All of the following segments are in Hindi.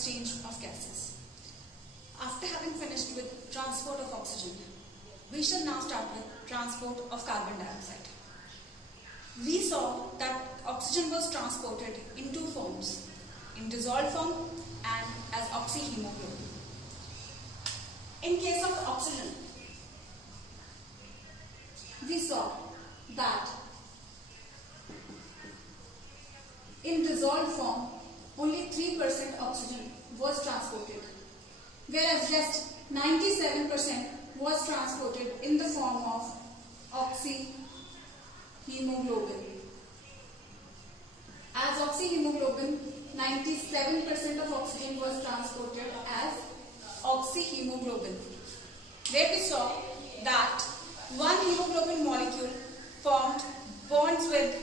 exchange of gases. After having finished with transport of oxygen, we shall now start with transport of carbon dioxide. We saw that oxygen was transported in two forms, in dissolved form and as oxyhemoglobin. In case of oxygen, we saw that in dissolved form, only 3% oxygen was transported, whereas just 97% was transported in the form of oxyhemoglobin. As oxyhemoglobin, 97% of oxygen was transported as oxyhemoglobin, where we saw that one hemoglobin molecule formed bonds with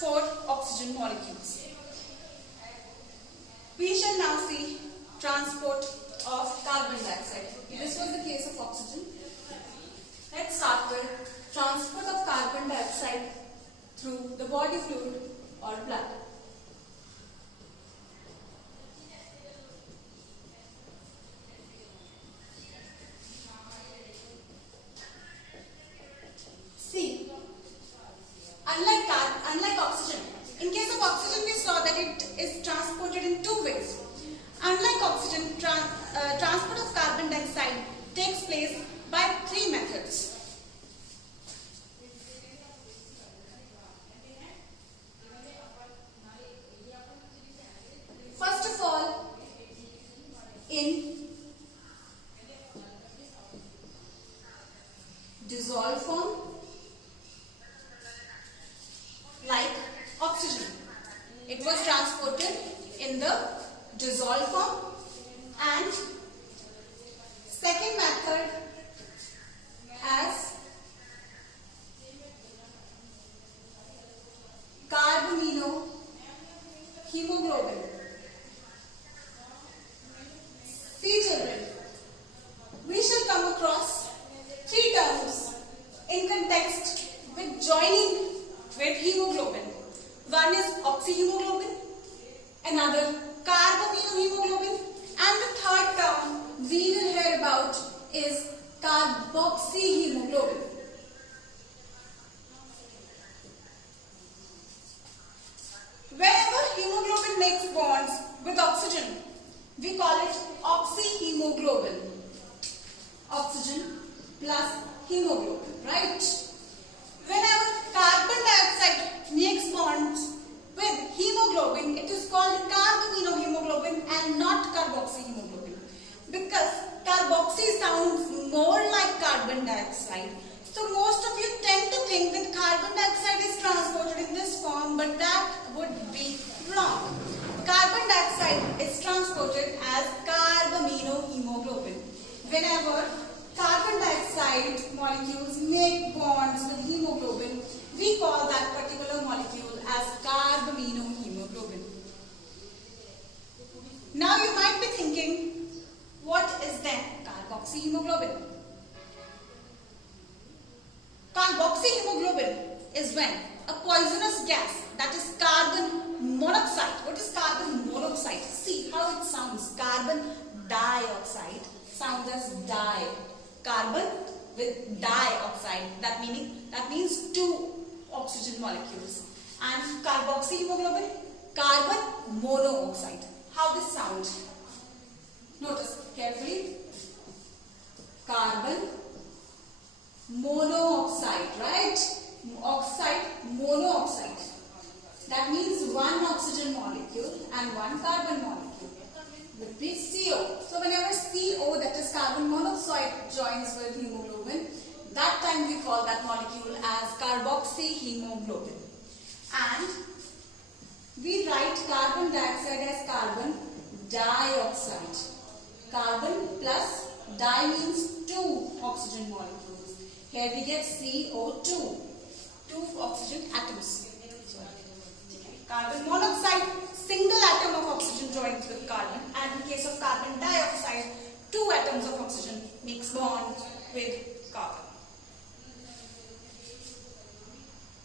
4 oxygen molecules. We shall now see transport of carbon dioxide. This was the case of oxygen. Let's start with transport of carbon dioxide through the body fluid or blood. See, unlike oxygen, in case of oxygen we saw that it is transported in 2 ways. Unlike oxygen, transport of carbon dioxide takes place by 3 methods. First of all, in dissolved form, like oxygen. It was transported in the dissolved form. And second method as carbaminohemoglobin. See children, we shall come across 3 terms in context with joining with hemoglobin. One is oxyhemoglobin, another carbaminohemoglobin, and the third term we will hear about is carboxyhemoglobin. Wherever hemoglobin makes bonds with oxygen, we call it oxyhemoglobin. Oxygen plus hemoglobin, right? Whenever carbon dioxide makes bonds with hemoglobin, it is called carbaminohemoglobin and not carboxyhemoglobin, because carboxy sounds more like carbon dioxide. So most of you tend to think that carbon dioxide is transported in this form, but that would be wrong. Carbon dioxide is transported as carbaminohemoglobin. Whenever carbon dioxide molecules make bonds with hemoglobin, we call that particular molecule as carbaminohemoglobin. Now you might be thinking, what is then carboxyhemoglobin? Carboxyhemoglobin is when a poisonous gas, that is carbon monoxide. What is carbon monoxide? See how it sounds. Carbon dioxide sounds as di. Carbon with dioxide. That means 2 oxygen molecules. And carboxyhemoglobin, carbon monoxide. How this sounds? Notice carefully. Carbon monoxide, right? Oxide, monoxide. That means 1 oxygen molecule and 1 carbon molecule would be CO. So whenever CO, that is carbon monoxide, joins with hemoglobin, that time we call that molecule as carboxyhemoglobin. And we write carbon dioxide as carbon dioxide. Carbon plus di means 2 oxygen molecules. Here we get CO2, 2 oxygen atoms. Carbon monoxide, single atom of oxygen joins with carbon, and in case of carbon dioxide, 2 atoms of oxygen makes bond with carbon.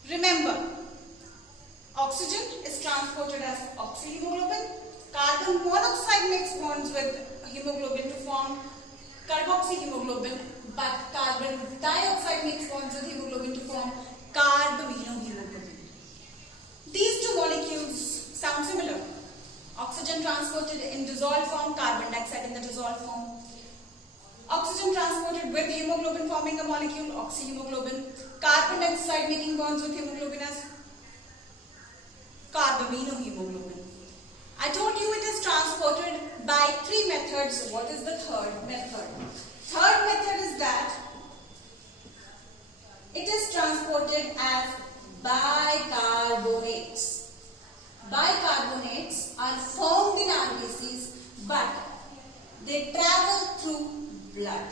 Remember, oxygen is transported as oxyhemoglobin, carbon monoxide makes bonds with hemoglobin to form carboxyhemoglobin, but carbon dioxide makes bonds with hemoglobin to form carbaminohemoglobin. These two molecules sound similar. Oxygen transported in dissolved form, carbon dioxide in the dissolved form. Oxygen transported with hemoglobin forming a molecule, oxyhemoglobin. Carbon dioxide making bonds with hemoglobin as carbaminohemoglobin. I told you it is transported by three methods. What is the third method? Third method is that it is transported as bicarbonates. Bicarbonates are formed in RBCs, but they travel through blood.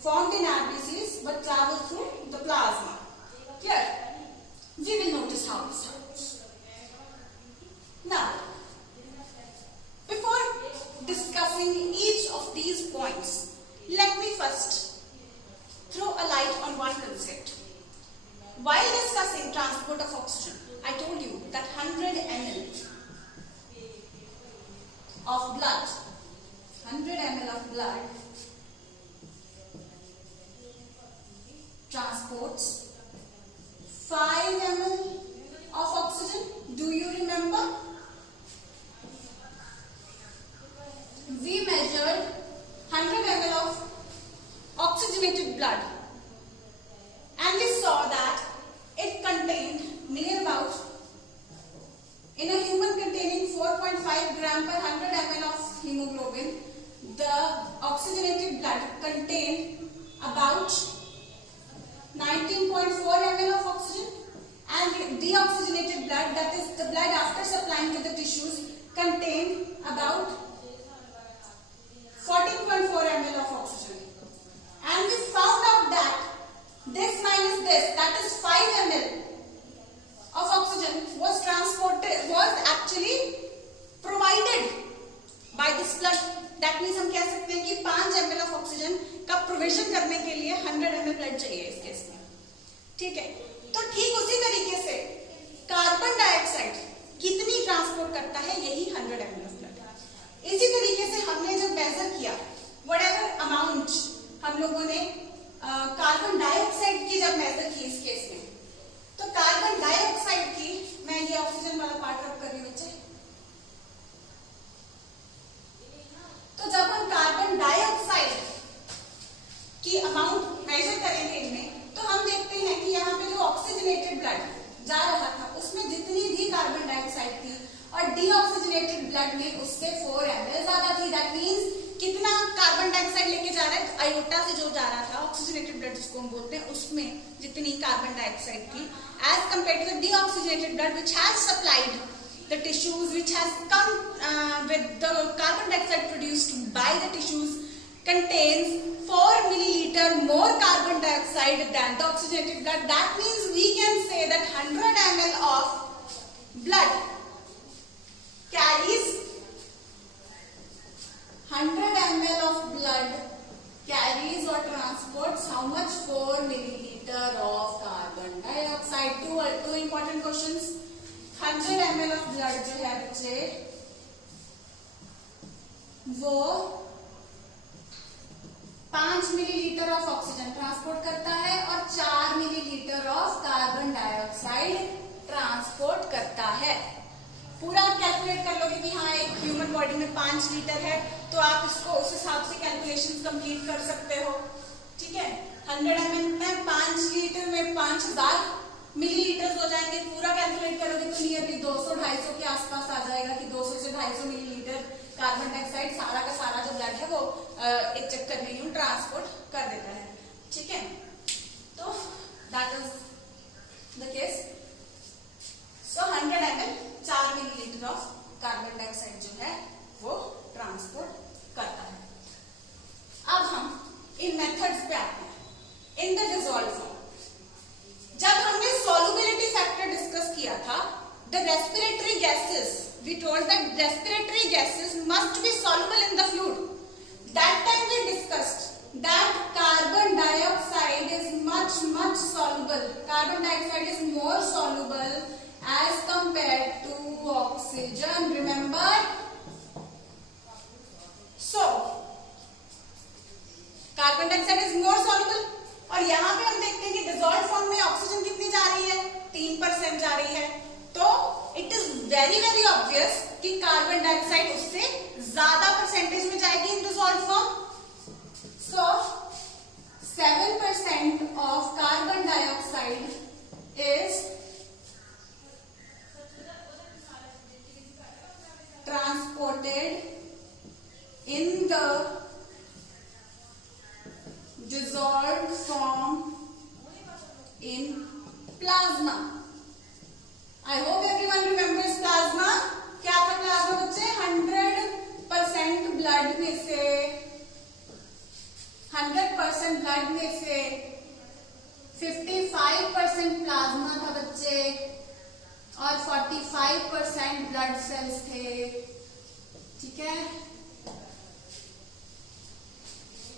Formed in RBCs, but travel through the plasma. Here, we will notice how it starts. Now, before discussing each of these points, let me first throw a light on one concept. While discussing transport of oxygen, I told you that 100 ml of blood, 100 ml of blood transports 5 ml of oxygen. Do you remember? We measured 100 ml of oxygenated blood and we saw that it contained near about, in a human containing 4.5 gram per 100 ml of hemoglobin, the oxygenated blood contained about 19.4 ml of oxygen, and deoxygenated blood, that is the blood after supplying to the tissues, contained about 14.4 ml of oxygen. And we found out that this minus this, that is 5 ml of oxygen was actually provided by this blood. That means हम कह सकते हैं कि 5 ml of oxygen का प्रोविजन करने के लिए 100 ml ब्लड चाहिए इस केस में. ठीक है, तो ठीक उसी तरीके से कार्बन डाइऑक्साइड कितनी ट्रांसपोर्ट करता है, यही 100 ml ऑफ ब्लड. इसी तरीके से हमने जब मेजर किया व्हाटएवर अमाउंट हम लोगों ने कार्बन डाइऑक्साइड की जब मेजर की इस केस में, तो कार्बन डाइऑक्साइड की, मैं ये ऑक्सीजन वाला पार्ट रब कर रही हूं बच्चे, तो जब हम कार्बन डाइऑक्साइड की अमाउंट मेजर करेंगे इनमें, तो हम देखते हैं कि यहाँ पे जो ऑक्सीजनेटेड ब्लड जा रहा था उसमें जितनी भी कार्बन डाइऑक्साइड थी और डीऑक्सीजनेटेड ब्लड में उससे 4 ml ज्यादा थी. दैट मींस कितना कार्बन डाइऑक्साइड लेके जा रहा है, आयोटा से जो जा रहा था ऑक्सीजनेटेड ब्लड जिसको हम बोलते हैं, उसमें जितनी कार्बन डाइऑक्साइड थी as compared to the deoxygenated blood which has supplied the tissues, which has come with the carbon dioxide produced by the tissues, contains 4 milliliter more carbon dioxide than the oxygenated blood. That means we can say that 100 ml of blood carries 100 ml of blood carries or transports how much? 4 milliliter of carbon dioxide. Two important questions. 100 ml of blood जो है बच्चे वो 5 मिलीलीटर ऑफ ऑक्सीजन ट्रांसपोर्ट करता है और 4 millilitre of carbon dioxide transport करता है. पूरा कैलकुलेट कर लोगे कि हाँ एक ह्यूमन बॉडी में 5 लीटर है, तो आप इसको उस हिसाब से कैलकुलेशन कंप्लीट कर सकते हो. ठीक है, 100 ml में 5 लीटर में 5000 मिलीलीटर हो जाएंगे. पूरा कैलकुलेट करोगे तो नियरली 200-250 के आसपास आ जाएगा कि 200 से 250 मिलीलीटर कार्बन डाइऑक्साइड सारा का सारा जो ब्लड है वो एक चक्कर में यूं ट्रांसपोर्ट कर देता है. ठीक है, तो that is the case. So 100 ml 4 millilitre of carbon dioxide जो है वो ट्रांसपोर्ट करता है. अब हम इन मेथड्स पे आते हैं. इन द डिसॉल्व फॉर्म जब हमने solubility factor डिस्कस किया था, the respiratory gases, we told that respiratory gases must be soluble in the fluid. That time we discussed that carbon dioxide is much soluble. Carbon dioxide is more soluble as compared to oxygen. oxygen. Remember? So carbon dioxide is more soluble. और यहाँ पे हम देखते हैं कि डिसॉल्व फॉर्म में ऑक्सीजन कितनी जा रही है, 3% जा रही है. तो it is very very obvious कि कार्बन डाइऑक्साइड उससे ज्यादा परसेंटेज में जाएगी in dissolve form. So 7% of carbon dioxide is transported in the dissolved form in plasma. I hope everyone remembers plasma. क्या था प्लाज्मा बच्चे? 100% ब्लड में से 100% ब्लड में से 55% प्लाज्मा था बच्चे और 45% ब्लड सेल्स थे. ठीक है,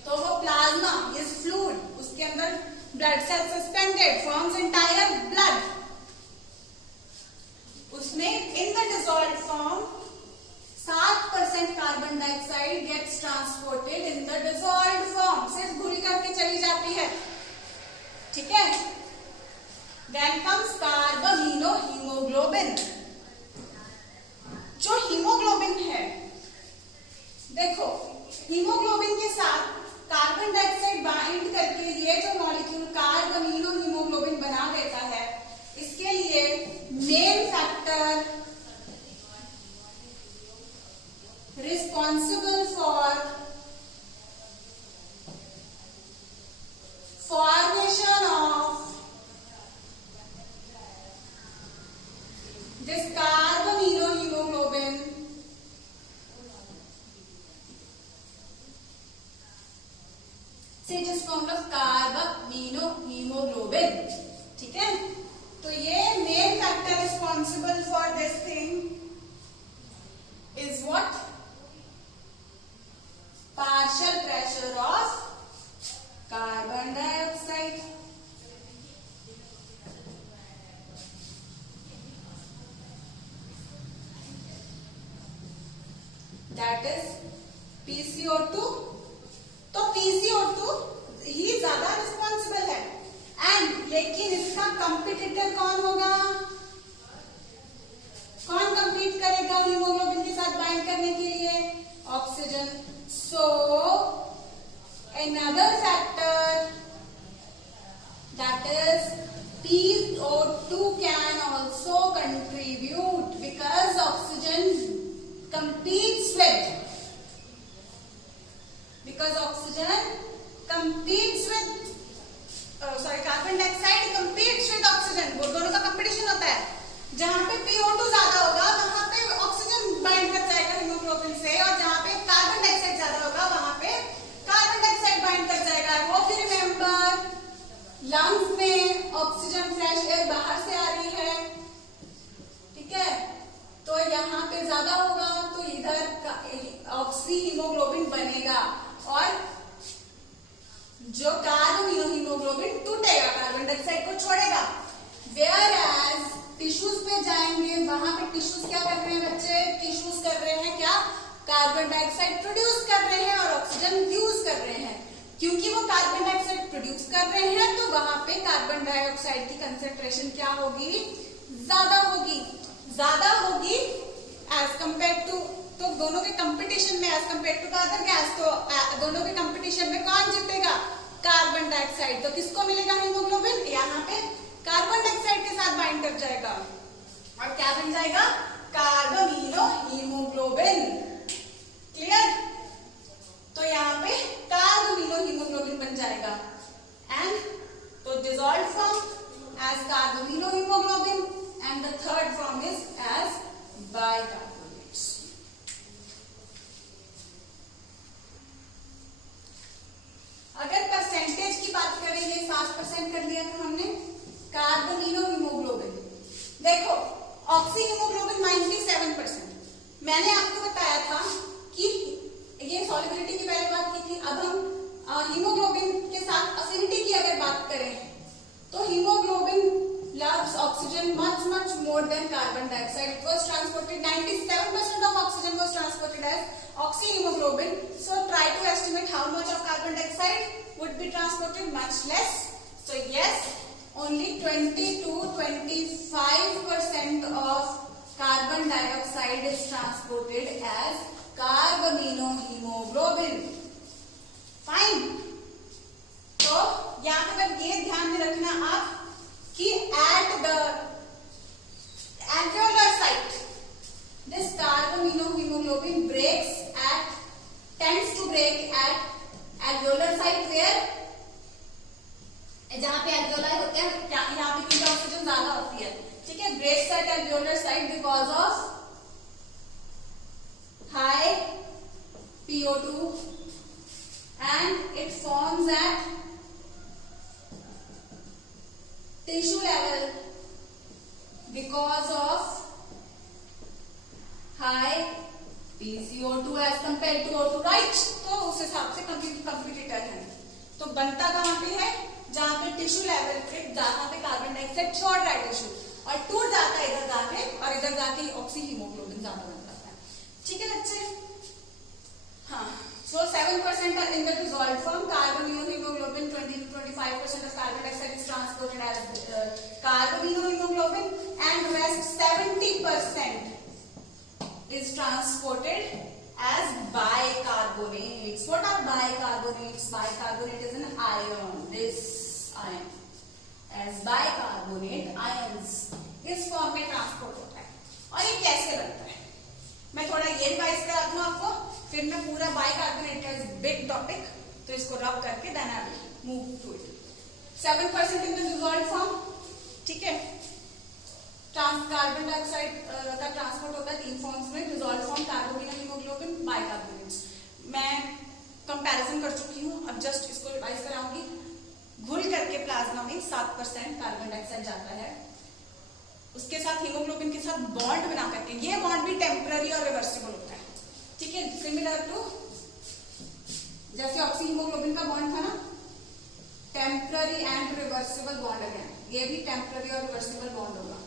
तो वो प्लाज्मा इज फ्लूइड, उसके अंदर blood cell suspended forms entire blood. उसमें in the dissolved form 7% carbon dioxide gets transported in the dissolved form. सिर्फ घुल करके चली जाती है. ठीक है, देन कम्स कार्बामिनो हीमोग्लोबिन. जो हीमोग्लोबिन है, देखो हीमोग्लोबिन के साथ कार्बन डाइऑक्साइड बाइंड करके ये जो मॉलिक्यूल कार्बामिनो हीमोग्लोबिन बना देता है, इसके लिए main factor responsible for formation of this carbamino hemoglobin से just formed of carbamino hemoglobin. ठीक है, तो ये main factor responsible for this thing is what? Partial pressure of carbon dioxide. That is PCO2. तो PCO2 ही ज्यादा रिस्पॉन्सिबल है. एंड लेकिन इसका कंपिटिटर कौन होगा? कौन कंपीट करेगा हीमोग्लोबिन के साथ बाइंड करने के लिए? Oxygen. So another factor, that is PO2 can also contribute because oxygen competes with carbon dioxide competes with oxygen. वो दोनों का कंपटीशन होता है. जहां पे PO2 ज्यादा होगा वहां पे ऑक्सीजन बाइंड कर जाएगा हीमोग्लोबिन से, और जहां पे कार्बन डाइऑक्साइड ज्यादा होगा वहां पे कार्बन डाइऑक्साइड बाइंड कर जाएगा. I hope you remember, lungs में ऑक्सीजन फ्रेश एयर बाहर से आ रही है. ठीक है, तो यहाँ पे ज्यादा होगा तो इधर ऑक्सी हीमोग्लोबिन बनेगा और जो कार्बामिनो हीमोग्लोबिन टूटेगा, कार्बन डाइऑक्साइड को छोड़ेगा. वेयर एज टिश्यूज पे जाएंगे, वहां पे टिश्यूज क्या कर रहे हैं बच्चे? टिश्यूज कर रहे हैं क्या? कार्बन डाइऑक्साइड प्रोड्यूस कर रहे हैं और ऑक्सीजन यूज कर रहे हैं. क्योंकि वो कार्बन डाइऑक्साइड प्रोड्यूस कर रहे हैं तो वहां पे कार्बन डाइऑक्साइड की कंसेंट्रेशन क्या होगी? ज्यादा होगी. ज्यादा होगी एज कंपेयर टू, तो दोनों के कंपटीशन में as compare to the other gas, तो दोनों के कंपटीशन में कौन जीतेगा? Carbon dioxide. तो किसको मिलेगा हीमोग्लोबिन? यहाँ पे कार्बन डाइऑक्साइड के साथ बाइंड कर जाएगा और क्या बन जाएगा? Carbamino haemoglobin. क्लियर? तो यहाँ पे कार्बामिनो हीमोग्लोबिन बन जाएगा. एंड तो dissolved form as carbamino haemoglobin and the third form is as bicarbonates. अगर परसेंटेज की बात करेंगे, 7% कर लिया था हमने कार्बामिनो हीमोग्लोबिन. देखो ऑक्सी हीमोग्लोबिन 97%. मैंने आपको बताया था कि ये सॉल्युबिलिटी की पहले बात की थी. अब हम हीमोग्लोबिन के साथ अफिनिटी की अगर बात करें तो haemoglobin loves oxygen much more than carbon dioxide. It was transported 90 be transported? Much less. So yes, only 20 to 25% of carbon dioxide is transported as carbaminohemoglobin. Fine. तो यहाँ पे बस ये ध्यान में रखना आप कि at the alveolar site this carbaminohemoglobin tends to break at alveolar site where जहां पे alveoli होते हैं यहाँ पे क्योंकि ऑक्सीजन ज्यादा होती है, ठीक है, breaks at alveolar site because of high PO2 and it forms at tissue level because of high PCO2 as compared to O2, right? तो उस हिसाब से कंप्लीटेटर है। तो बनता कहां पे है? जहां पे टिश्यू लेवल पे जहां पे कार्बन डाइऑक्साइड छोड़ रहा है टिश्यू और टूट जाता है इधर जाके और इधर जाके ऑक्सी हीमोग्लोबिन ज्यादा बन जाता है, ठीक है बच्चे? हाँ, so 7% are in the dissolved form. Carbaminohemoglobin 20 to 25% of carbon dioxide is transported as carbaminohemoglobin and rest 70% is transported as bicarbonates. What are bicarbonates? Bicarbonate is an ion. This ion as bicarbonate ions इस फॉर्म में ट्रांसपोर्ट होता है। और ये कैसे बनता है मैं थोड़ा ये रिवाइज करा दूं आपको, फिर मैं पूरा बाइकार्बोनेट का बिग टॉपिक तो इसको रब करके then I will move to it. 7% in the dissolved form, ठीक है। कार्बन डाइऑक्साइड का ट्रांसपोर्ट होता है तीन फॉर्म्स में, डिसॉल्व्ड फॉर्म, कार्बोमीनोहीमोग्लोबिन, बाइकार्बोनेट्स। मैं कंपैरिजन कर चुकी हूँ, अब जस्ट इसको रिवाइज कराऊंगी। घुल करके प्लाज्मा में 7% कार्बन डाइऑक्साइड जाता है, उसके साथ हीमोग्लोबिन के साथ बॉन्ड बना करके, ये बॉन्ड भी टेम्पररी और रिवर्सिबल होता है, ठीक है, सिमिलर टू जैसे ऑक्सी हीमोग्लोबिन का बॉन्ड था ना, temporary and reversible bond again, ये भी टेम्पररी और रिवर्सिबल बॉन्ड होगा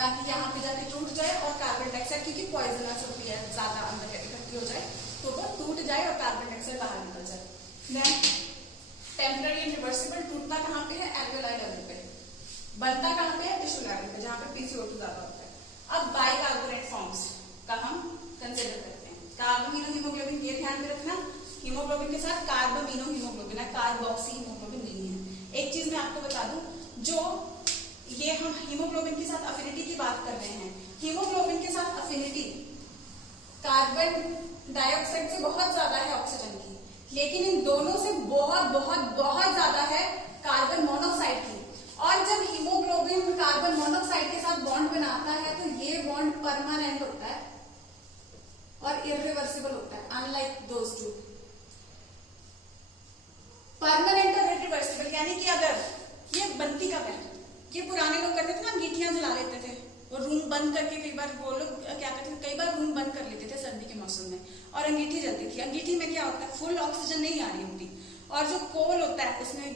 ताकि यहाँ पे जाके टूट जाए और कार्बन डाइऑक्साइड क्योंकि पॉइजनस होती है ज्यादा अंदर इकट्ठी हो जाए तो वो टूट जाए और कार्बन डाइऑक्साइड बाहर निकल जाए। देन टेम्पररी एंड रिवर्सिबल टूटता कहाँ पे है? एल्वेओलाई लेवल पे। बनता कहाँ पे है? टिश्यू लेवल पे जहाँ पे PCO2 ज्यादा होता है। अब बाइकार्बोनेट फॉर्म्स का हम कंसिडर करते हैं। कार्बोमीनोहीमोग्लोबिन, ये ध्यान में रखना, हीमोग्लोबिन के साथ कार्बोमीनोहीमोग्लोबिन है, कार्बोक्सी हीमोग्लोबिन नहीं है। एक चीज मैं आपको बता दूं, जो ये हम हीमोग्लोबिन के साथ अफिनिटी की बात कर रहे हैं, हीमोग्लोबिन के साथ अफिनिटी कार्बन डाइऑक्साइड से बहुत ज्यादा है ऑक्सीजन की, लेकिन इन दोनों से बहुत बहुत बहुत ज्यादा है कार्बन मोनोऑक्साइड की। और जब हीमोग्लोबिन कार्बन मोनोऑक्साइड के साथ बॉन्ड बनाता है तो ये बॉन्ड परमानेंट होता है और इरिवर्सिबल होता है, अनलाइक दोज टू। परमानेंट और इरिवर्सिबल यानी कि अगर ये बनती कब है, ये पुराने लोग करते थे ना, अंगीठियां जला लेते थे और रूम बंद करके, कई बार वो लोग क्या करते थे, कई बार रूम बंद कर लेते थे सर्दी के मौसम में और अंगीठी जलती थी। अंगीठी में क्या होता है, फुल ऑक्सीजन नहीं आ रही होती और जो कोल होता है उसमें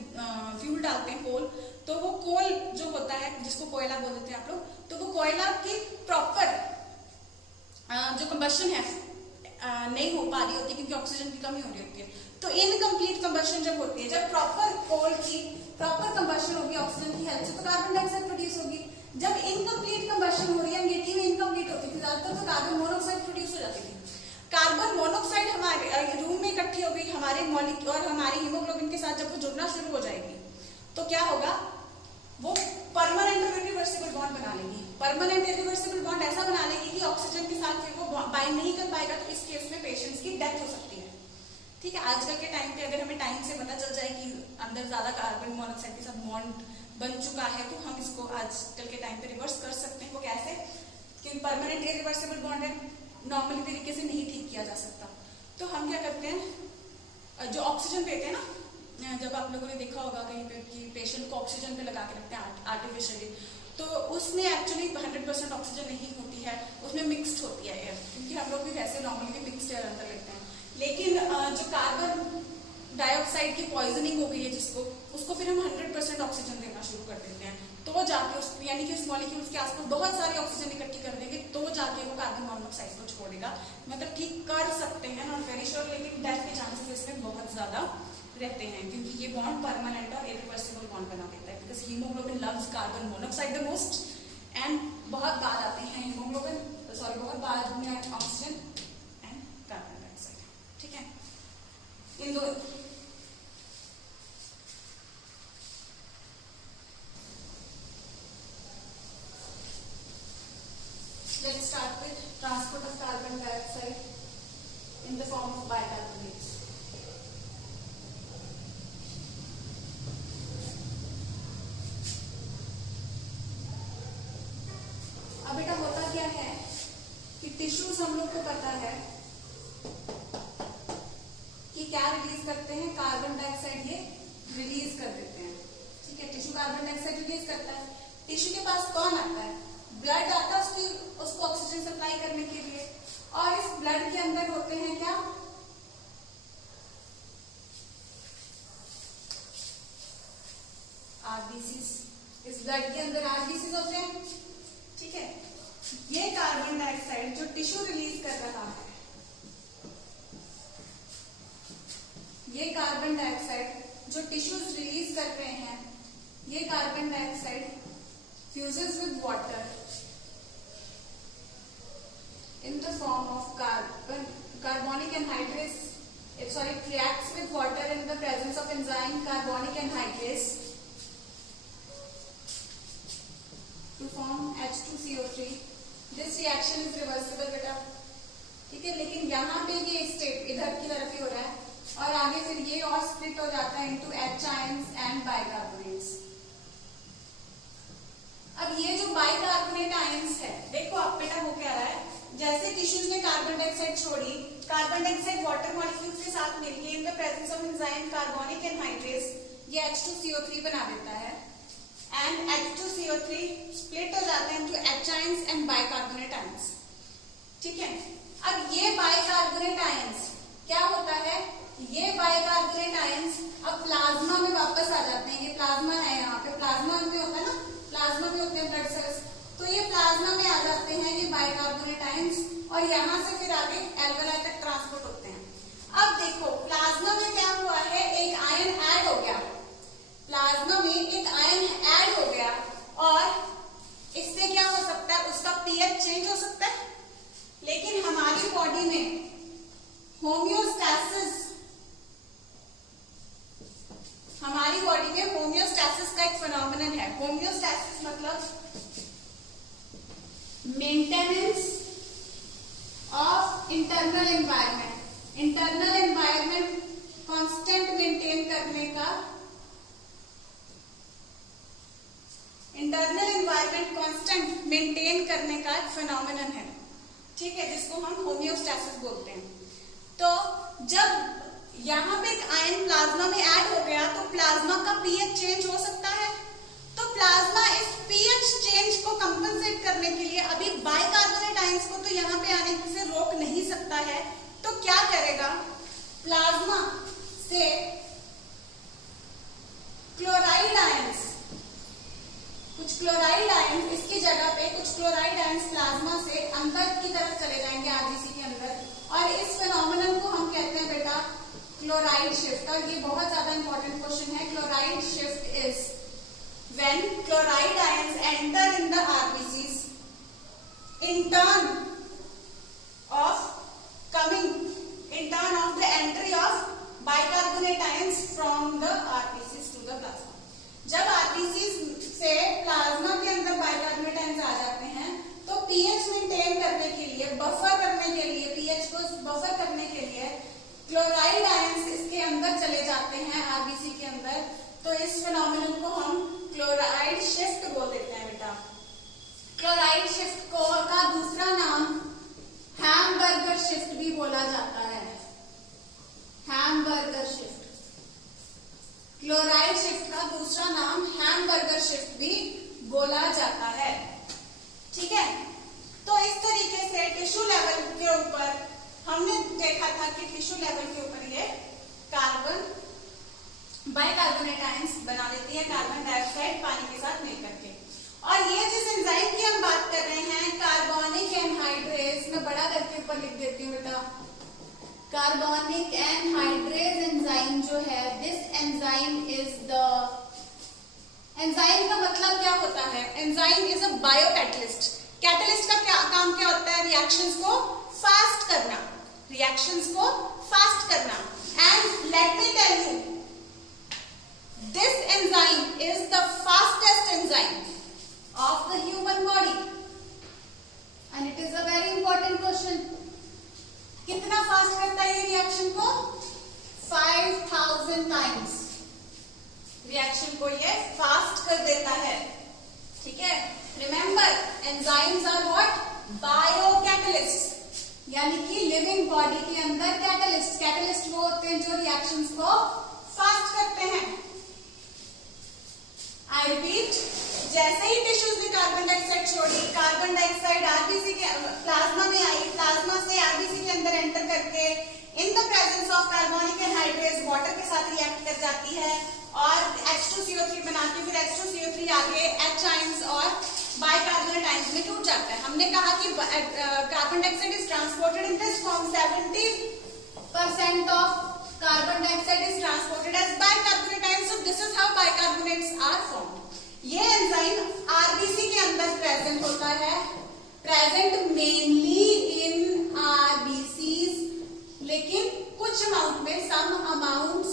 फ्यूल डालते हैं कोल, तो वो कोल जो होता है जिसको कोयला बोल देते हैं आप लोग, तो वो कोयला की प्रॉपर जो कंबशन है नहीं हो पा रही होती क्योंकि ऑक्सीजन की कमी हो रही होती है। तो इनकम्प्लीट कंबशन जब होती है, जब प्रॉपर कोल की प्रॉपर कंबशन होगी ऑक्सीजन की हेल्प से, तो कार्बन डाइऑक्साइड प्रोड्यूस होगी। जब इनकम्प्लीट कंबशन हो रही है, अंगीठी में इनकम्प्लीट होती थी ज्यादातर, तो कार्बन मोनोऑक्साइड प्रोड्यूस हो जाती थी। कार्बन मोनोऑक्साइड हमारे रूम में इकट्ठी हो गई हमारे मॉलिक्यूल और हमारे हीमोग्लोबिन के साथ जब वो जुड़ना शुरू हो जाएगी तो क्या होगा, वो परमानेंट इरिवर्सिबल बॉन्ड बना लेगी। परमानेंट इरिवर्सिबल बॉन्ड ऐसा बना लेगी कि ऑक्सीजन के साथ फिर वो बाइंड नहीं कर पाएगा, तो इस केस में पेशेंट्स की डेथ हो सकती है, ठीक है। आजकल के टाइम पे अगर हमें टाइम से पता चल जाए कि अंदर ज्यादा कार्बन मोनोऑक्साइड के साथ बॉन्ड बन चुका है तो हम इसको आजकल के टाइम पे रिवर्स कर सकते हैं। वो कैसे? क्योंकि परमानेंट इरिवर्सिबल बॉन्ड है, नॉर्मली तरीके से नहीं ठीक किया जा सकता। तो हम क्या करते हैं, जो ऑक्सीजन देते हैं ना, जब आप लोगों ने देखा होगा कहीं पे कि पेशेंट को ऑक्सीजन पे लगा के रखते हैं आर्टिफिशियली, तो उसमें एक्चुअली 100% ऑक्सीजन नहीं होती है, उसमें मिक्स्ड होती है एयर, क्योंकि हम लोग भी वैसे नॉर्मली भी मिक्स्ड एयर अंदर लेते हैं। लेकिन जो कार्बन डाइऑक्साइड की पॉइजनिंग हो गई है जिसको, उसको फिर हम 100% ऑक्सीजन देना शुरू कर देते हैं, तो जाके उस यानी कि उस मॉलिक्यूल्स के आसपास बहुत सारी ऑक्सीजन इकट्ठी कर देंगे, तो जाके वो कार्बन मोनोऑक्साइड को छोड़ेगा। मतलब ठीक कर सकते हैं, नॉट वेरी श्योर, लेकिन डेथ के चांसेस इसमें बहुत ज्यादा रहते हैं, क्योंकि ये बॉन्ड परमानेंट और इरिवर्सिबल बॉन्ड बना देता है, because haemoglobin loves carbon monoxide the most, and बहुत बाद आते हैं हीमोग्लोबिन, सॉरी बहुत बाद में ऑक्सीजन एंड कार्बन डाइऑक्साइड। ठीक है, इन दो let's start with transport of carbon dioxide in the form of bicarbonates. अब बेटा होता क्या है कि टिश्यूज हम लोग को पता है कि क्या रिलीज करते हैं, कार्बन डाइऑक्साइड ये रिलीज कर देते हैं। ठीक है, टिश्यू कार्बन डाइऑक्साइड रिलीज करता है, टिश्यू के पास कौन आता है, ब्लड आता है उसको ऑक्सीजन सप्लाई करने के लिए, और इस ब्लड के अंदर होते हैं क्या, आरबीसीज, इस ब्लड के अंदर आरबीसीज होते हैं। ठीक है, ये कार्बन डाइऑक्साइड जो टिश्यू रिलीज कर रहा है, ये कार्बन डाइऑक्साइड जो टिश्यूज रिलीज कर रहे हैं, ये carbon dioxide fuses with water in the form of carbonic anhydrase. It reacts with water in the presence of enzyme carbonic anhydrase to form H2CO3. This reaction is reversible बेटा। ठीक है, लेकिन यहाँ पे ये स्टेट इधर की तरफ ही हो रहा है, और आगे फिर ये और स्प्लिट हो जाता है into H ions and bicarbonates। अब ये जो बाइकार्बोनेट आयंस है, देखो आप बेटा हो क्या रहा है, जैसे टिश्यूज ने कार्बन डाइऑक्साइड छोड़ी, कार्बन डाइऑक्साइड वाटर मॉलिक्यूल्स के साथ मिलकर in the presence of enzyme carbonic anhydrase ये H2CO3 बना देता है, एंड H2CO3 स्प्लिट हो जाता है into H ions and bicarbonate ions. ठीक है, अब ये बाइकार्बोनेट आयंस क्या होता है, ये बाइकार्बोनेट आयंस अब प्लाज्मा में वापस आ जाते हैं। ये प्लाज्मा है, यहाँ पे प्लाज्मा में होता है ना, प्लाज्मा में होते हैं ब्लड सेल्स, तो ये प्लाज्मा में आ जाते हैं ये बाइकार्बोनेट आयंस, और यहाँ से फिर आगे एल्वेलाई तक ट्रांसपोर्ट होते हैं। अब देखो प्लाज्मा में क्या हुआ है, एक आयन ऐड हो गया, प्लाज्मा में एक आयन ऐड हो गया, और इससे क्या हो सकता है, उसका पीएच चेंज हो सकता है। लेकिन हमारी बॉडी में होम्योस्टैसिस, हमारी बॉडी में होम्योस्टैसिस का एक फिनोमिनन है। होम्योस्टैसिस मतलब maintenance of internal environment, internal environment constant maintain करने का, इंटरनल एनवायरनमेंट कांस्टेंट मेंटेन करने का एक फिनोमिनन है। ठीक है, जिसको हम होम्योस्टैसिस बोलते हैं। तो जब यहाँ पे एक आयन प्लाज्मा में ऐड हो गया, तो प्लाज्मा का पीएच चेंज हो सकता है, तो प्लाज्मा इस पीएच चेंज को कंपनसेट करने के लिए अभी बाइकार्बोनेट आयंस को तो यहाँ पे आने से रोक नहीं सकता है, तो क्या करेगा, प्लाज्मा से क्लोराइड आयंस, कुछ क्लोराइड आयंस इसकी जगह पे कुछ क्लोराइड आयंस प्लाज्मा से अंदर की तरफ चले जाएंगे आरबीसी के अंदर, और इस फिनोमिनन को हम कहते हैं बेटा क्लोराइड शिफ्ट। और ये बहुत ज्यादा इंपॉर्टेंट क्वेश्चन है। Chloride shift is when chloride ions enter in the RBCs in turn of the entry of bicarbonate ions from the RBCs to the plasma। जब RBCs से प्लाज्मा के अंदर बाइकार्बोनेट आयंस आ जाते हैं, तो पीएच मेंटेन करने के लिए, बफर करने के लिए, पीएच को बफर करने के लिए क्लोराइड आयंस इसके अंदर चले जाते हैं आरबीसी के अंदर। तो इस फिनोमिनन को हम क्लोराइड शिफ्ट बोल देते हैं बेटा। क्लोराइड शिफ्ट को का दूसरा नाम हैमबर्गर शिफ्ट भी बोला जाता है। हैमबर्गर शिफ्ट, क्लोराइड शिफ्ट का दूसरा नाम हैमबर्गर शिफ्ट भी बोला जाता है। ठीक है, तो इस तरीके से टिश्यू लेवल के ऊपर हमने देखा था कि टिश्यू लेवल के ऊपर ये कार्बन बाइकार्बोनेट आयंस बना देती है कार्बन डाइऑक्साइड पानी के साथ मिलकर के। और ये जिस एंजाइम की हम बात कर रहे हैं कार्बोनिक एनहाइड्रेस, मैं बड़ा करके ऊपर लिख देती हूँ बेटा, कार्बोनिक एनहाइड्रेज एंजाइम जो है, this enzyme is the, enzyme का मतलब क्या होता है? Enzyme is a bio catalyst. Catalyst का क्या काम क्या होता है? रिएक्शंस को फास्ट करना, रिएक्शंस को फास्ट करना। And let me tell you, this enzyme is the fastest enzyme of the human body, and it is a very important question. कितना फास्ट करता है ये रिएक्शन को? 5000 टाइम्स रिएक्शन को ये फास्ट कर देता है, ठीक है। Remember, enzymes are what? Biocatalyst, यानी कि लिविंग बॉडी के अंदर कैटलिस्ट, कैटलिस्ट वो होते हैं जो रिएक्शंस को फास्ट करते हैं। आई रिपीट, जैसे ही टिश्यूज ने कार्बन डाइऑक्साइड छोड़ी, कार्बन डाइऑक्साइड आरबीसी के प्लाज्मा में आई, प्लाज्मा से आरबीसी के अंदर एंटर करके in the presence of carbonic anhydrase water के साथ रिएक्ट कर जाती है और H2CO3 बनाती, फिर H2CO3 आगे H आयंस और बाइकार्बोनेट आयंस में टूट जाता है। हमने कहा कि carbon dioxide is transported in this form, 70% of carbon dioxide is transported as bicarbonate ions, so this is how bicarbonates are formed. ये एंजाइम आरबीसी के अंदर प्रेजेंट होता है, प्रेजेंट मेनली इन आरबीसीज, लेकिन कुछ अमाउंट में, some amounts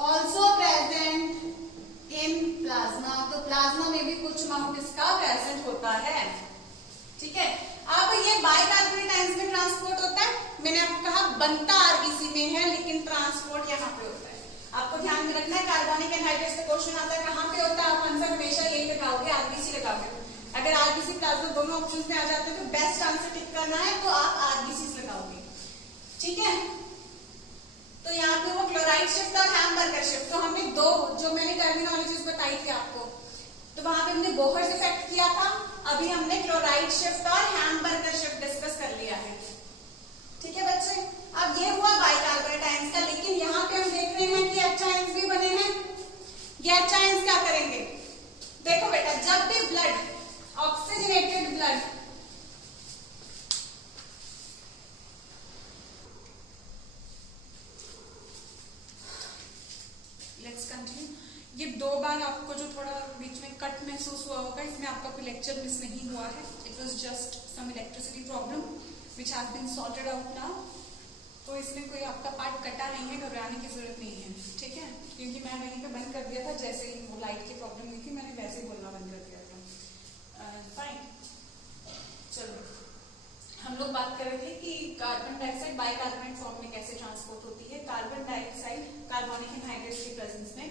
also present in plasma, तो प्लाज्मा में भी कुछ अमाउंट इसका प्रेजेंट होता है, ठीक है। अब ये बाइकार्बोनेट आयंस में ट्रांसपोर्ट होता है, मैंने आपको कहा बनता आरबीसी में है लेकिन ट्रांसपोर्ट यहाँ पे होता है। आपको ध्यान में रखना है, कार्बोनिक एनहाइड्रेज का क्वेश्चन आता है कहाँ पे होता है, आप आंसर हमेशा यही लगाओगे, आरबीसी लगाओगे। अगर आरबीसी प्लाज्मा दोनों ऑप्शंस में आ जाते हैं तो बेस्ट आंसर टिक करना है, तो आप आरबीसी लगाओगे, ठीक है। तो यहाँ पे वो क्लोराइड शिफ्ट और हैमबर्गर शिफ्ट, तो हमने दो जो मैंने टर्मिनोलॉजीज बताई थी आपको, तो वहां पे हमने बोहर्स इफेक्ट किया था, अभी हमने क्लोराइड शिफ्ट और हैमबर्गर शिफ्ट डिस्कस कर लिया है, ठीक है बच्चे। अब ये हुआ बाइकार्बोनेट आयंस का, लेकिन यहाँ पे हम देख रहे हैं कि H आयंस भी बने हैं। ये H आयंस क्या करेंगे? देखो बेटा, जब भी blood, oxygenated blood, let's continue. ये दो बार आपको जो थोड़ा बीच में कट महसूस हुआ होगा, इसमें आपका कोई लेक्चर मिस नहीं हुआ है, it was just some electricity problem which has been sorted out now, तो इसमें कोई आपका पार्ट कटा नहीं है, घबराने की जरूरत नहीं है, ठीक है, क्योंकि मैं वहीं पे बंद कर दिया था, जैसे ही वो लाइट की प्रॉब्लम हुई थी मैंने वैसे ही बोलना बंद कर दिया था। फाइन, चलो हम लोग बात कर रहे थे कि कार्बन डाइऑक्साइड बाइकार्बोनेट फॉर्म में कैसे ट्रांसपोर्ट होती है। कार्बन डाइऑक्साइड कार्बोनिक एनहाइड्रेज की प्रेजेंस में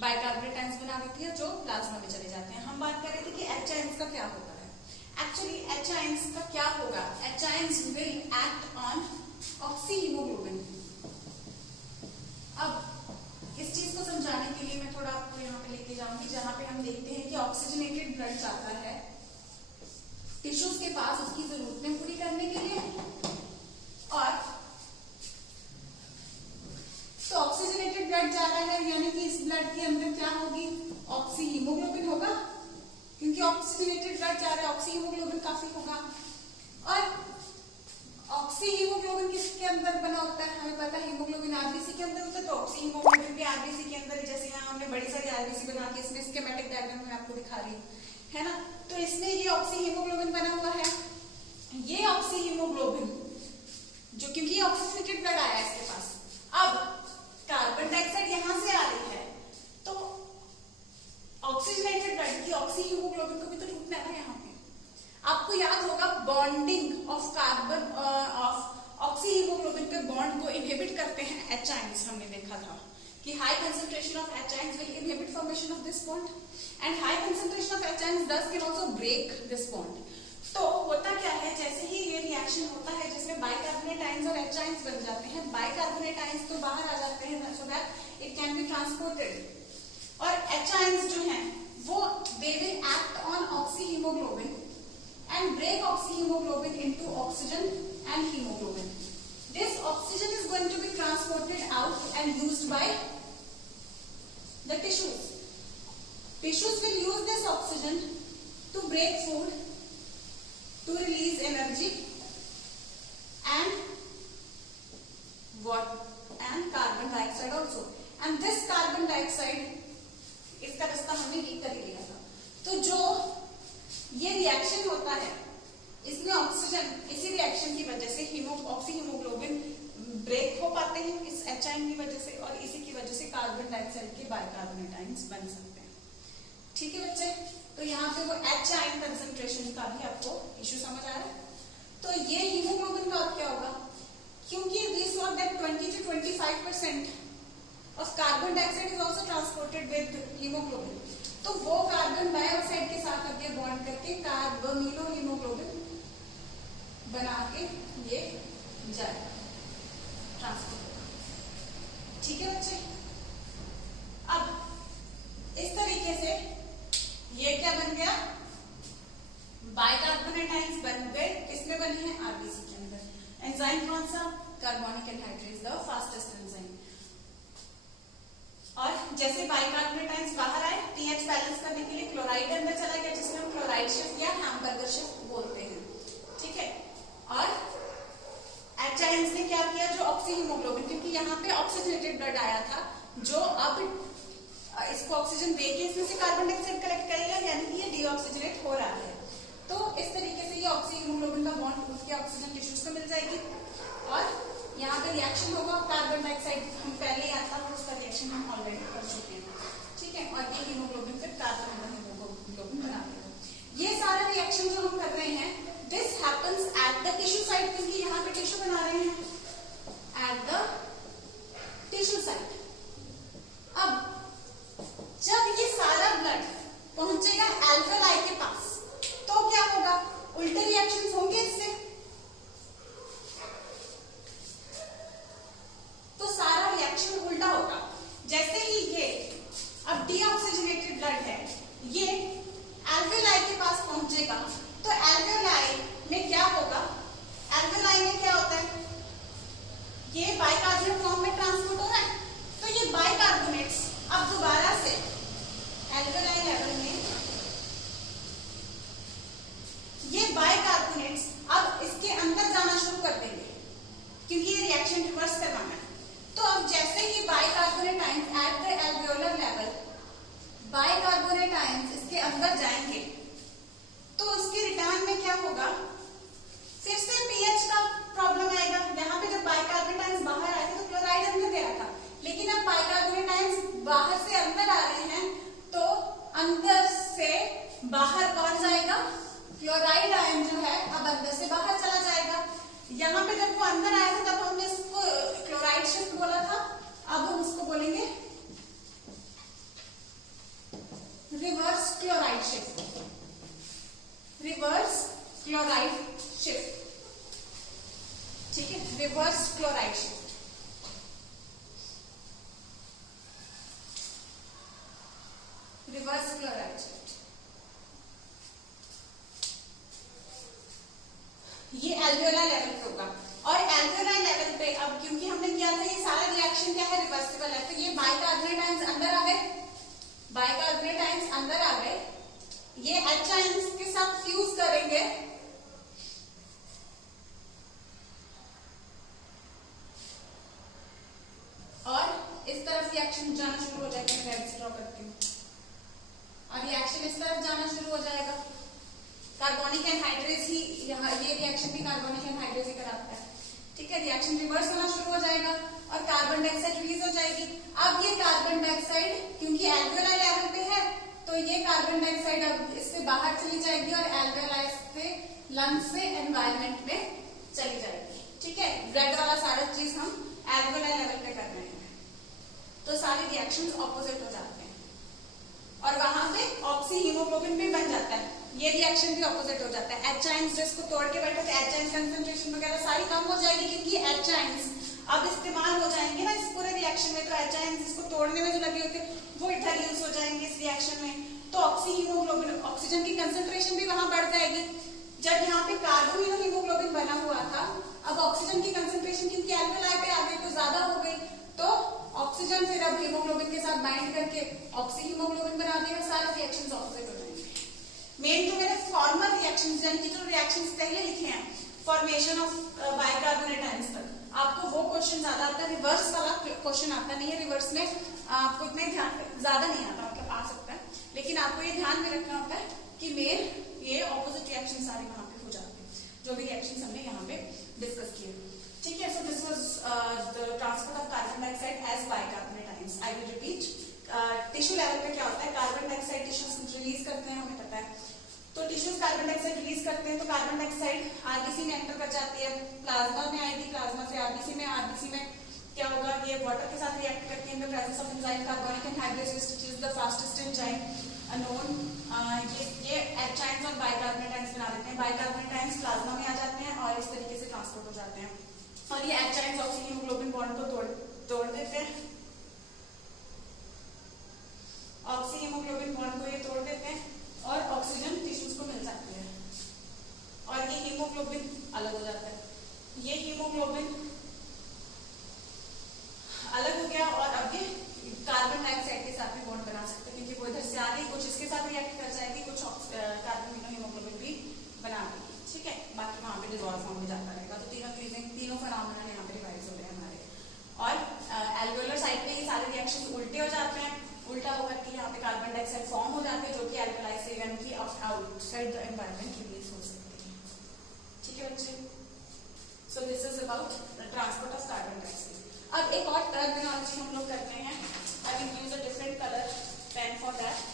बाइकार्बोनेट आयंस बना देती है जो प्लाज्मा में चले जाते हैं। हम बात कर रहे थे कि H आयंस का क्या होता है। एक्चुअली H आयंस का क्या होगा? H ions will act on oxy haemoglobin. अब इस चीज को समझाने के लिए मैं थोड़ा आपको यहाँ पे लेके जाऊंगी, जहां पे हम देखते हैं कि ऑक्सीजनेटेड ब्लड जाता है टिश्यूज के पास उसकी जरूरतें पूरी करने के लिए, और तो ऑक्सीजनेटेड ब्लड जा रहा है, यानी कि इस ब्लड के अंदर क्या होगी? ऑक्सी हीमोग्लोबिन होगा, क्योंकि ऑक्सीजनेटेड ब्लड जा रहा है, ऑक्सी हीमोग्लोबिन काफी होगा। और ऑक्सी हीमोग्लोबिन किसके अंदर बना होता है? हमें पता है हीमोग्लोबिन आरबीसी के अंदर होता है, तो ऑक्सी हीमोग्लोबिन भी आरबीसी के अंदर, जैसे यहाँ हमने बड़ी सारी आरबीसी बना के इसमें स्कीमेटिक डायग्राम में आपको दिखा रही है ना, तो इसमें ये ऑक्सी हीमोग्लोबिन बना हुआ है। ये ऑक्सी हीमोग्लोबिन जो, क्योंकि ऑक्सीजनेटेड ब्लड आया है इसके पास, अब कार्बन डाइऑक्साइड यहां से आ रही है, तो ऑक्सीजनेटेड ब्लड की ऑक्सी हीमोग्लोबिन को भी तो टूटना है ना यहाँ पे। आपको याद होगा bonding of carbon of oxy haemoglobin के बॉन्ड को इनहिबिट करते हैं H आयंस। हमने देखा था कि high concentration of H ions will inhibit formation of this bond and high concentration of H ions thus can also break this bond। तो होता क्या है, जैसे ही ये रिएक्शन होता है जिसमें बाइकार्बोनेट आयंस और H आयंस बन जाते हैं, बाइकार्बोनेट आयंस तो बाहर आ जाते हैं so that it can be transported, और H आयंस जो हैं वो they will act on oxy haemoglobin and break oxyhemoglobin into oxygen and hemoglobin. This oxygen is going to be transported out and used by the tissues. Tissues will use this oxygen to break food, to release energy, and carbon dioxide also. And this carbon dioxide, इसका रास्ता हमने लीक कर लिया था। तो जो ये रिएक्शन होता है, इसमें ऑक्सीजन इसी रिएक्शन की वजह से ऑक्सी हीमोग्लोबिन ब्रेक हो पाते हैं इस H आयन की वजह से, और इसी की वजह से कार्बन डाइऑक्साइड के बाइकार्बोनेट आयन्स बन सकते हैं। ठीक है बच्चे, तो यहाँ पे वो H आयन कंसंट्रेशन का भी आपको इश्यू समझ आ रहा है। तो ये हीमोग्लोबिन का अब क्या होगा, क्योंकि we saw that 20 to 25% of carbon dioxide is also transported with haemoglobin, तो वो कार्बन डाइऑक्साइड के साथ आगे बॉन्ड करके कार्बोनिलो हीमोग्लोबिन बना के ये जाए ट्रांसपोर्ट। ठीक है बच्चे, अब इस तरीके से ये क्या बन गया, बाइकार्बोनेट आयन्स बन गए। किसमें बने हैं, आरबीसी के अंदर। एंजाइम कौन सा, carbonic anhydrase, the fastest enzyme. और जैसे बाइकार्बोनेट आयन्स बाहर आए, पीएच बैलेंस करने के लिए क्लोराइड अंदर चला गया, जिसमें हम क्लोराइड शिफ्ट या हैमबर्गर शिफ्ट बोलते हैं। ठीक है, और H आयन्स ने क्या किया, जो ऑक्सी हीमोग्लोबिन, क्योंकि यहाँ पे ऑक्सीजनेटेड ब्लड आया था, जो अब इसको ऑक्सीजन देके इसमें से कार्बन डाइऑक्साइड कलेक्ट करेगा, यानी कि ये डीऑक्सीजनेट हो रहा है। तो इस तरीके से ये ऑक्सी हीमोग्लोबिन का बॉन्ड टूट के ऑक्सीजन टिश्यूज को मिल जाएगी, और यहाँ पे रिएक्शन होगा, कार्बन डाइऑक्साइड हम पहले आता है, उसका रिएक्शन हम ऑलरेडी कर चुके हैं। ठीक है, और ये हीमोग्लोबिन फिर कार्बन हीमोग्लोबिन बना देगा। ये सारा रिएक्शन जो हम कर रहे हैं, this happens at the tissue site, क्योंकि यहाँ पे टिश्यू बना रहे हैं, एट द टिश्यू साइट। अब जब ये सारा ब्लड पहुंचेगा एल्वेओलाई के पास, तो क्या होगा, उल्टे रिएक्शंस होंगे इससे, तो सारा रिएक्शन उल्टा होगा। जैसे ही ये अब डीऑक्सीजनेटेड ब्लड है, ये एल्वेओलाई के पास पहुंचेगा, तो एल्वेओलाई में क्या होगा, एल्वेओलाई में क्या होता है, ये बाइकार्बोनेट फॉर्म में ट्रांसपोर्ट हो रहा है, तो ये बाइकार्बोनेट्स अब दोबारा से एल्वेओलाई लेवल में ये बाइकार्बोनेट्स अब इसके अंदर जाना शुरू कर देंगे, क्योंकि ये रिएक्शन रिवर्स करवाना है। तो अब जैसे ही bicarbonate ions at the alveolar level, bicarbonate ions इसके अंदर जाएंगे, तो उसके रिटर्न में क्या होगा, फिर से पीएच का प्रॉब्लम आएगा। यहाँ पे जब बाइकार्बोनेट आयंस बाहर आए थे तो क्लोराइड अंदर गया था, लेकिन अब बाइकार्बोनेट आयंस बाहर से अंदर आ रहे हैं, तो अंदर से बाहर कौन जाएगा, क्लोराइड आयन जो है अब अंदर से बाहर चला जाएगा। यहाँ पे जब वो अंदर आया था तब हमने इसको क्लोराइड शिफ्ट बोला था, अब हम उसको बोलेंगे reverse chloride shift, reverse chloride shift. ठीक है, reverse chloride shift. Reverse chloride shift, ये एल्वेओलाई लेवल पे होगा। और एल्वेओलाई लेवल पे अब क्योंकि हमने किया था, ये सारा रिएक्शन क्या है, रिवर्सिबल है, तो ये बाइकार्बोनेट आयंस अंदर आ गए, बाइकार्बोनेट आयंस अंदर आ गए, ये H आयंस के साथ फ्यूज करेंगे, और इस तरफ रिएक्शन जाना शुरू हो जाएगा, मैं रेड से ड्रॉ करती हूँ, और रिएक्शन इस तरफ जाना शुरू हो जाएगा। कार्बोनिक एनहाइड्रेज ही यहाँ, ये रिएक्शन भी कार्बोनिक एनहाइड्रेज ही कराता है। ठीक है, रिएक्शन रिवर्स होना शुरू हो जाएगा और कार्बन डाइऑक्साइड रिलीज हो जाएगी। अब ये कार्बन डाइऑक्साइड क्योंकि एल्वेओलाई लेवल पे है, तो ये कार्बन डाइऑक्साइड अब इससे बाहर चली जाएगी और एल्वेओलाई से लंग्स से एनवायरमेंट में चली जाएगी। ठीक है, रेड वाला सारा चीज हम एल्वेओलाई लेवल पे कर रहे हैं, तो सारे रिएक्शंस ऑपोजिट हो जाते हैं, और वहां पे ऑक्सी हीमोग्लोबिन भी बन जाता है, ये रिएक्शन भी ऑपोजिट हो जाता है। H आयंस जिसको तोड़ के बैठे थे, H आयंस कंसंट्रेशन वगैरह सारी कम हो जाएगी, क्योंकि H आयंस अब इस्तेमाल हो जाएंगे ना इस पूरे रिएक्शन में, तो H आयंस इसको तोड़ने में जो लगे होते वो इधर यूज हो जाएंगे इस रिएक्शन में, तो ऑक्सी हीमोग्लोबिन, ऑक्सीजन की कंसंट्रेशन भी वहां बढ़ जाएगी। जब यहाँ पे कार्बोनिलो हीमोग्लोबिन बना हुआ था, अब ऑक्सीजन की कंसंट्रेशन क्योंकि एल्वेओलाई पे आ गई तो ज्यादा हो गई, तो ऑक्सीजन फिर अब हीमोग्लोबिन के साथ बाइंड करके ऑक्सी हीमोग्लोबिन बना देगा, सारे रिएक्शंस ऑपोजिट हो जाएंगे। मेन जो मैंने फॉर्मल रिएक्शंस यानी कि जो रिएक्शंस पहले लिखे हैं फॉर्मेशन ऑफ बाइकार्बोनेट आयंस तक। आपको वो क्वेश्चन ज्यादा आता है, रिवर्स वाला क्वेश्चन आता नहीं है। रिवर्स में आपको इतने ध्यान ज्यादा नहीं आता, मतलब आ सकता है, लेकिन आपको ये ध्यान में रखना होता है कि मेन ये ऑपोजिट रिएक्शन सारे वहां पे हो जाते हैं, जो भी रिएक्शन हमने यहाँ पे डिस्कस किए। ठीक है, so this was the transport of carbon dioxide as bicarbonate ions. I will repeat. Tissue level पे क्या होता है, कार्बन डाइऑक्साइड टिश्यूज रिलीज करते हैं, हमें पता है। तो टिश्यूज कार्बन डाइऑक्साइड रिलीज करते हैं, तो कार्बन डाइऑक्साइड आरबीसी में एंटर कर जाती है, प्लाज्मा में आएगी, प्लाज्मा से आरबीसी में, आरबीसी में क्या होगा, ये वाटर के साथ रिएक्ट करती है in the presence of enzyme carbonic anhydrase which is the fastest enzyme known. ये एंजाइम्स और बाइकार्बोनेट आयंस बना देते हैं। बाइकार्बोनेट आयंस प्लाज्मा में आ जाते हैं और इस तरीके से ट्रांसपोर्ट हो जाते हैं, और ये एंजाइम्स ऑक्सीहीमोग्लोबिन बॉन्ड को तोड़ देते हैं। ऑक्सीहीमोग्लोबिन बॉन्ड को ये तोड़ देते हैं और ऑक्सीजन टिश्यूज को मिल जाती है, और ये हीमोग्लोबिन अलग हो जाता है। ये हीमोग्लोबिन अलग हो गया और अब ये कार्बन डाइऑक्साइड के साथ भी बॉन्ड बना सकते हैं, क्योंकि वो इधर से आ रही, कुछ इसके साथ रिएक्ट कर जाएगी, कुछ कार्बन हीमोग्लोबिन भी बना देगी। ठीक है, बाकी वहां पे डिसॉल्व फॉर्म में जाता रहेगा। तो तीनों फिनोमेना यहाँ पे रिवाइज हो रहे हैं हमारे। और एल्वेओलर साइड पे ये सारे रिएक्शन उल्टे हो जाते हैं। उल्टा होकर के यहाँ पे कार्बन डाइऑक्साइड फॉर्म हो जाते हैं, जो कि एल्कलाइज से यानी कि आउटसाइड द एनवायरनमेंट रिलीज हो सकते हैं। ठीक है बच्चे, so this is about the transport of carbon dioxide. अब एक और टर्मिनोलॉजी हम लोग करते हैं। I will use a different colour pen for that.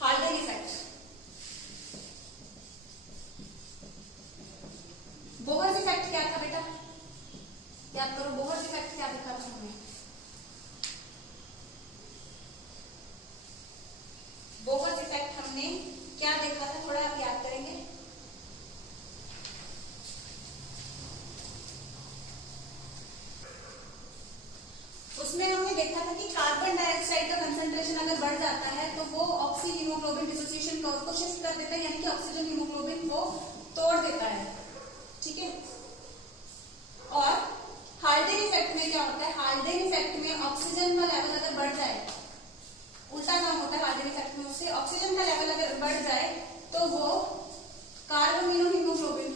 Haldane effect, Bohr's effect क्या था बेटा, याद करो, बोहर्स इफेक्ट क्या देखा था हमने। बोहर्स इफेक्ट हमने क्या देखा था, थोड़ा आप याद करेंगे। उसमें हमने देखा था कि कार्बन डाइऑक्साइड का कंसंट्रेशन अगर बढ़ जाता है तो वो ऑक्सी हीमोग्लोबिन डिसोसिएशन कर्व को शिफ्ट कर देता है, यानी कि ऑक्सीजन हीमोग्लोबिन को तोड़ देता है। ठीक है, और हाल्डेन इफेक्ट में क्या होता है, हाल्डेन इफेक्ट में ऑक्सीजन का लेवल अगर बढ़ जाए, उल्टा काम होता है हाल्डेन इफेक्ट में, उससे ऑक्सीजन का लेवल अगर बढ़ जाए तो वो कार्बोनिलो हीमोग्लोबिन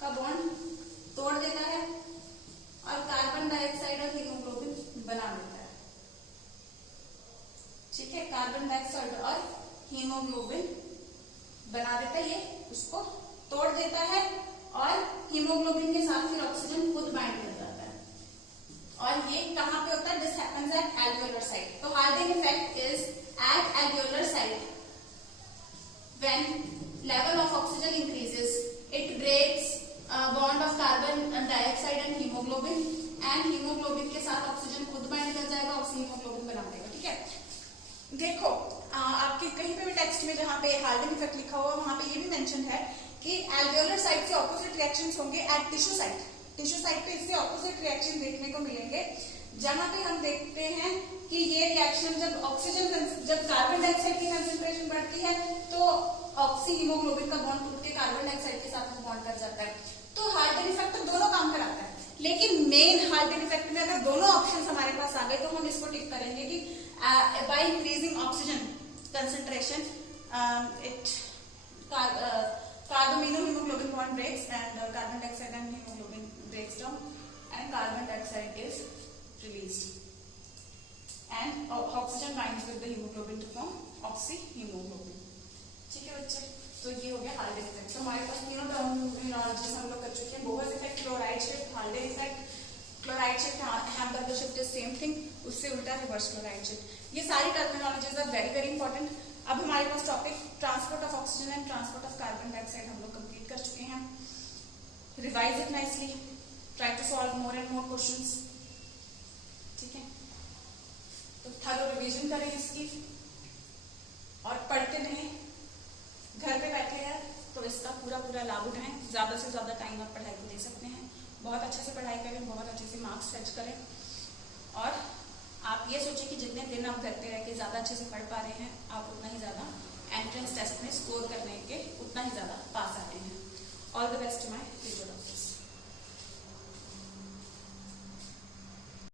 का बॉन्ड तोड़ देता है और कार्बन डाइऑक्साइड और हीमोग्लोबिन बना देता है। ठीक है, कार्बन डाइऑक्साइड और हीमोग्लोबिन बना देता है, ये उसको तोड़ देता है और हीमोग्लोबिन के साथ फिर ऑक्सीजन खुद बाइंड कर जाता है। और ये कहां पे होता है, this happens at alveolar site. तो Haldane effect is at alveolar site when level of oxygen increases, it breaks bond of carbon dioxide and haemoglobin, and haemoglobin के साथ ऑक्सीजन खुद बाइंड कर जाएगा, ऑक्सीहीमोग्लोबिन बना देगा। ठीक है, देखो आपके कहीं पे भी टेक्स्ट में जहां पे हाल्डेन इफेक्ट लिखा हुआ वहां पे ये भी मेंशन है कि एल्वेओलर साइट से ऑपोजिट रिएक्शंस होंगे at tissue site. Tissue site पे इससे ऑपोजिट रिएक्शन देखने को मिलेंगे, जहां पे हम देखते हैं कि ये रिएक्शन जब कार्बन डाइऑक्साइड की कंसेंट्रेशन बढ़ती है तो ऑक्सी हीमोग्लोबिन का बॉन्ड टूट के कार्बन डाइऑक्साइड के साथ बॉन्ड कर जाता है। तो हाल्डेन इफेक्ट तो दोनों काम कराता है, लेकिन मेन हाल्डेन इफेक्ट में अगर दोनों ऑप्शंस हमारे पास आ गए तो हम इसको टिक करेंगे कि by increasing oxygen concentration it carbamino hemoglobin bond breaks and carbon dioxide and hemoglobin breaks down and carbon dioxide is released and oxygen binds with the hemoglobin to form oxyhemoglobin। ठीक है बच्चे, तो ये हो गया हाल्डेन इफेक्ट। तो हमारे पास तीनों टर्मिनोलॉजीज हम लोग कर चुके हैं। Bohr's effect, chloride shift, Haldane effect. Chloride shift, Hamburger shift is same thing, उससे उल्टा रिवर्स क्लोराइड शिफ्ट। ये सारी terminologies are very very important. अब हमारे पास topic transport of oxygen and transport of carbon dioxide हम लोग कंप्लीट कर चुके हैं। Revise it nicely, try to solve more and more questions. ठीक है, तो थरो रिवीजन करें इसकी और पढ़ते रहें। घर पे बैठे हैं तो इसका पूरा पूरा लाभ उठाएं, ज्यादा से ज्यादा टाइम आप पढ़ाई को दे सकते हैं। बहुत अच्छे से पढ़ाई करें, बहुत अच्छे से मार्क्स फेच करें, और आप ये सोचें कि जितने दिन आप घर पे रह के ज्यादा अच्छे से पढ़ पा रहे हैं, आप उतना ही ज्यादा एंट्रेंस टेस्ट में स्कोर करने के उतना ही ज्यादा पास आ रहे हैं। All the best my